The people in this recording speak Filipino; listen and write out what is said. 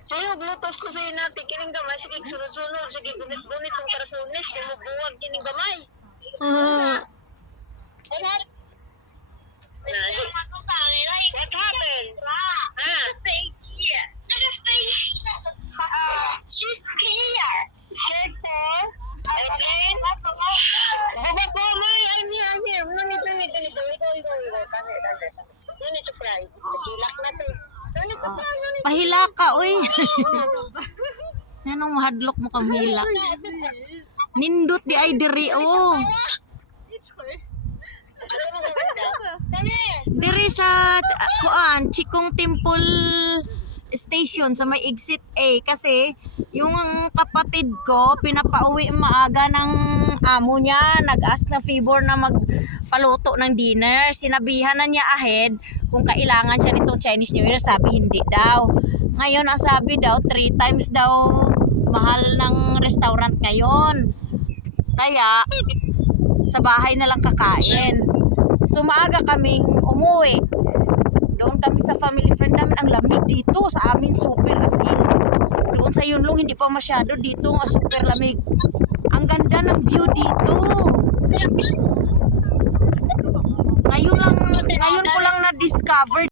Sa'yo, Bluetooth ko sa'yo natin. Kining gamay, sige, sunod-sunod. Sige, gunit-gunit sa karasunis. Di mo buwag kining gamay. What? What happened? She's here. Scared for? Okay. Baba ko, May. I'm here. No need. Ikaw. Come here. No need to cry. Hilak natin. No need to cry. Pahila ka, uy. Anong mahadlok mo kang hilak? Nindot di ay diri, oh. Asa mo gaganda? Kami. Diri sa kuan, Chikong Temple Station sa may exit A kasi yung kapatid ko pinapauwi maaga ng amo niya, nag-ask na favor na magpaluto ng dinner. Sinabihan na niya ahead kung kailangan siya nitong Chinese New Year, sabi hindi daw. Ngayon ang sabi daw 3 times daw mahal ng restaurant ngayon. Kaya sa bahay na lang kakain. So maaga kaming umuwi. Doon kami sa family friend namin. Ang lamig dito sa amin, super as in. Doon sa Yunlong hindi pa masyado, dito nga super lamig. Ang ganda ng view dito. Ngayon ko lang na-discover